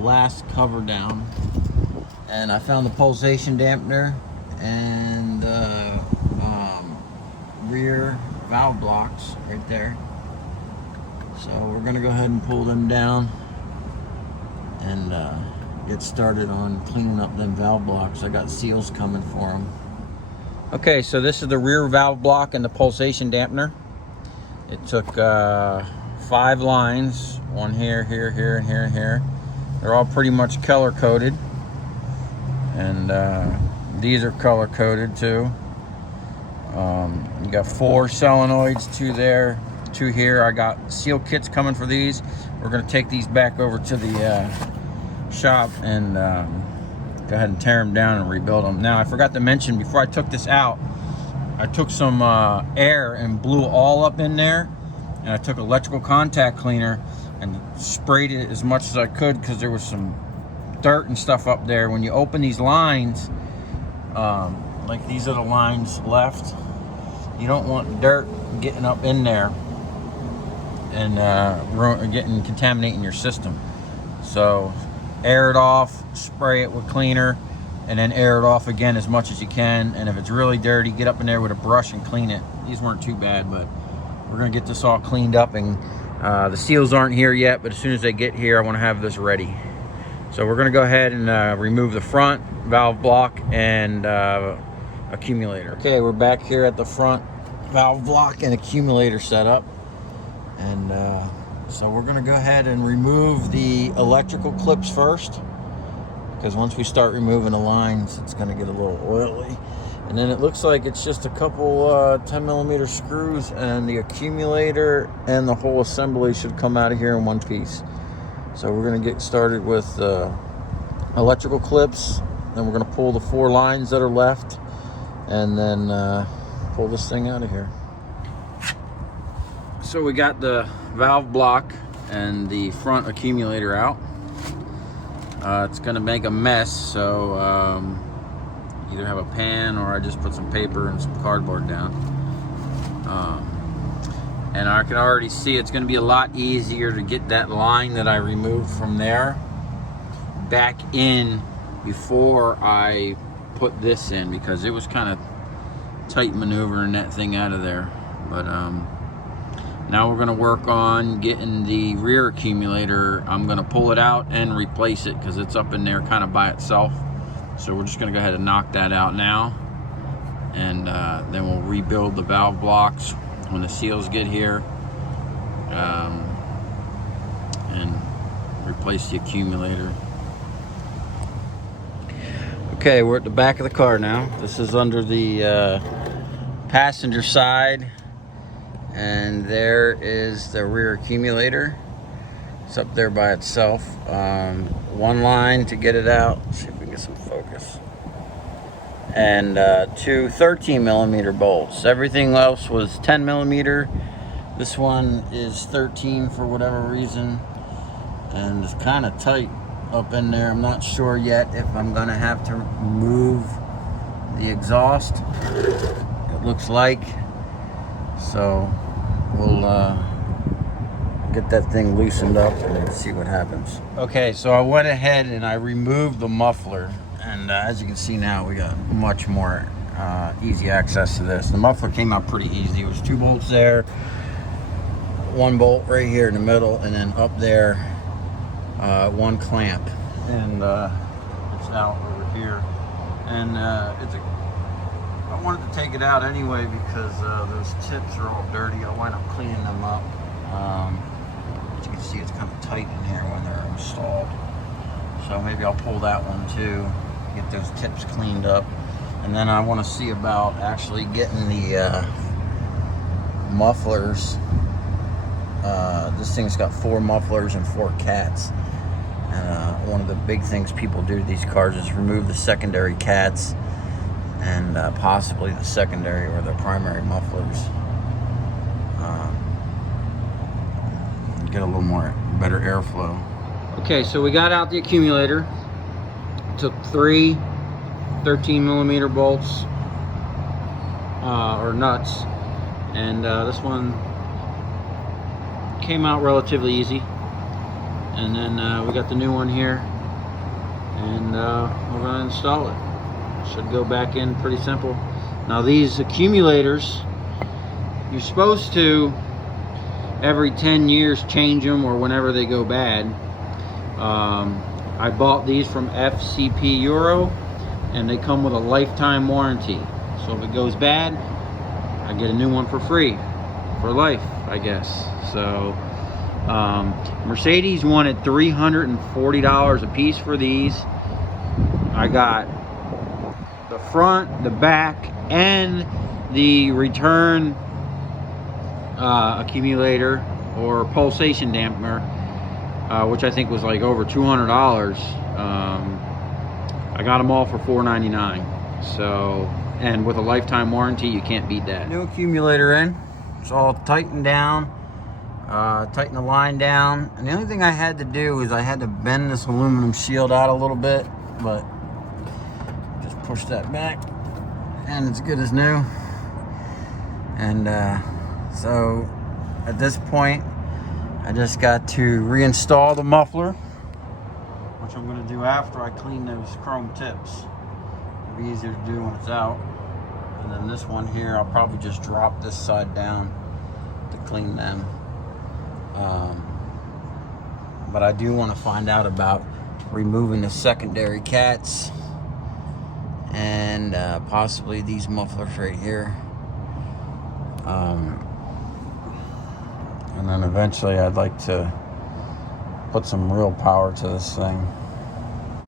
last cover down, and I found the pulsation dampener and rear valve blocks right there. So we're gonna go ahead and pull them down and get started on cleaning up them valve blocks. I got seals coming for them. Okay, so this is the rear valve block and the pulsation dampener. It took 5 lines, one here, here, here, and here, and here. They're all pretty much color coded, and these are color coded too. You got 4 solenoids, 2 there, 2 here. I got seal kits coming for these. We're gonna take these back over to the shop and go ahead and tear them down and rebuild them. Now, I forgot to mention, before I took this out, I took some air and blew all up in there, and I took electrical contact cleaner and sprayed it as much as I could because there was some dirt and stuff up there. When you open these lines, like these are the lines left, you don't want dirt getting up in there and contaminating your system. So air it off, spray it with cleaner, and then air it off again as much as you can. And if it's really dirty, get up in there with a brush and clean it. These weren't too bad, but we're gonna get this all cleaned up, and the seals aren't here yet, but as soon as they get here, I wanna have this ready. So we're gonna go ahead and remove the front valve block and accumulator. Okay, we're back here at the front valve block and accumulator setup. And so we're gonna go ahead and remove the electrical clips first, because once we start removing the lines, it's gonna get a little oily. And then it looks like it's just a couple 10mm screws, and the accumulator and the whole assembly should come out of here in one piece. So we're gonna get started with electrical clips, then we're gonna pull the 4 lines that are left, and then pull this thing out of here. So we got the valve block and the front accumulator out. It's gonna make a mess, so either have a pan, or I just put some paper and some cardboard down. And I can already see it's gonna be a lot easier to get that line that I removed from there back in before I put this in, because it was kind of tight maneuvering that thing out of there. But now we're gonna work on getting the rear accumulator. I'm gonna pull it out and replace it because it's up in there kind of by itself. So we're just gonna go ahead and knock that out now, and then we'll rebuild the valve blocks when the seals get here, and replace the accumulator. Okay, we're at the back of the car now. This is under the passenger side, and there is the rear accumulator. It's up there by itself. 1 line to get it out. Let's see if we can get some focus. And 2 13mm bolts. Everything else was 10mm. This one is 13 for whatever reason, and it's kind of tight up in there. I'm not sure yet if I'm gonna have to remove the exhaust. It looks like. So we'll get that thing loosened up and see what happens. Okay, so I went ahead and I removed the muffler, and as you can see now, we got much more easy access to this. The muffler came out pretty easy. It was 2 bolts there, 1 bolt right here in the middle, and then up there 1 clamp, and it's out over here. And I wanted to take it out anyway because those tips are all dirty. I'll wind up cleaning them up. As you can see, it's kind of tight in here when they're installed. So maybe I'll pull that one too, get those tips cleaned up. And then I want to see about actually getting the mufflers. This thing's got 4 mufflers and 4 cats. And one of the big things people do to these cars is remove the secondary cats, and possibly the secondary or the primary mufflers. Get a little more better airflow. Okay, so we got out the accumulator. Took 3 13mm bolts or nuts, and this one came out relatively easy. and then we got the new one here, and we're going to install it. Should go back in pretty simple. Now these accumulators, you're supposed to every 10 years change them, or whenever they go bad. I bought these from FCP Euro, and they come with a lifetime warranty. So if it goes bad, I get a new one for free, for life, I guess. So Mercedes wanted $340 a piece for these. I got the front, the back, and the return accumulator or pulsation dampener, which I think was like over $200. I got them all for $4.99. So, and with a lifetime warranty, you can't beat that. New accumulator in. It's all tightened down. Tighten the line down. And the only thing I had to do is I had to bend this aluminum shield out a little bit, but just push that back and it's good as new. And so at this point, I just got to reinstall the muffler, which I'm going to do after I clean those chrome tips. It'll be easier to do when it's out. And then this one here, I'll probably just drop this side down to clean them. But I do want to find out about removing the secondary cats and possibly these mufflers right here. And then eventually I'd like to put some real power to this thing.